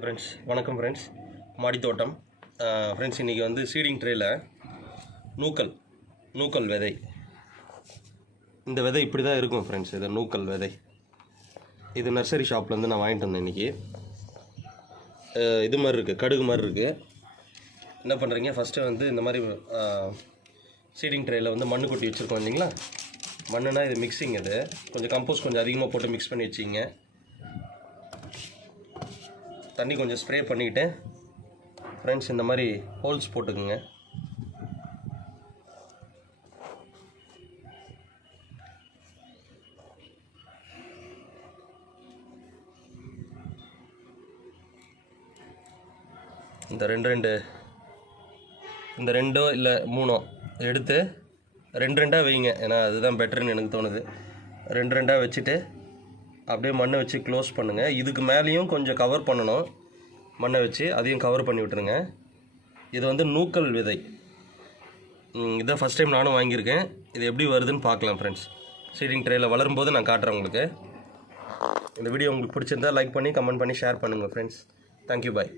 Friends வணக்கம் friends. மாடித்தோட்டம் friends. இன்றைக்கி வந்து சீடிங் ட்ரேயில் நூக்கல் விதை. இந்த விதை இப்படி தான் இருக்கும் ஃப்ரெண்ட்ஸ். இது நூக்கல் விதை. இது நர்சரி ஷாப்லேருந்து நான் வாங்கிட்டு வந்தேன் இன்றைக்கி. இது மாதிரி இருக்குது, கடுகு மாதிரி இருக்குது. என்ன பண்ணுறீங்க, ஃபஸ்ட்டு வந்து இந்த மாதிரி சீடிங் ட்ரேயில் வந்து மண் கொட்டி வச்சுருக்கோம் இல்லைங்களா. மண்ணுனா இது மிக்சிங். இது கொஞ்சம் கம்போஸ்ட் கொஞ்சம் அதிகமாக போட்டு மிக்ஸ் பண்ணி வச்சிங்க. தண்ணி கொஞ்சம் ஸ்ப்ரே பண்ணிக்கிட்டு ஃப்ரெண்ட்ஸ் இந்த மாதிரி ஹோல்ஸ் போட்டுக்குங்க. இந்த ரெண்டோ இல்லை மூணோ எடுத்து ரெண்டாக வைங்க. ஏன்னா அதுதான் பெட்டர்னு எனக்கு தோணுது. ரெண்டாக வச்சுட்டு அப்படியே மண்ணை வச்சு க்ளோஸ் பண்ணுங்கள். இதுக்கு மேலேயும் கொஞ்சம் கவர் பண்ணணும். மண்ணை வச்சு அதையும் கவர் பண்ணி விட்டுருங்க. இது வந்து நூக்கல் விதை. இதான் ஃபஸ்ட் டைம் நானும் வாங்கியிருக்கேன். இது எப்படி வருதுன்னு பார்க்கலாம் ஃப்ரெண்ட்ஸ். சீடிங் ட்ரேயில் வளரும்போது நான் காட்டுறேன் உங்களுக்கு. இந்த வீடியோ உங்களுக்கு பிடிச்சிருந்தா லைக் பண்ணி கமெண்ட் பண்ணி ஷேர் பண்ணுங்கள் ஃப்ரெண்ட்ஸ். தேங்க்யூ, பாய்.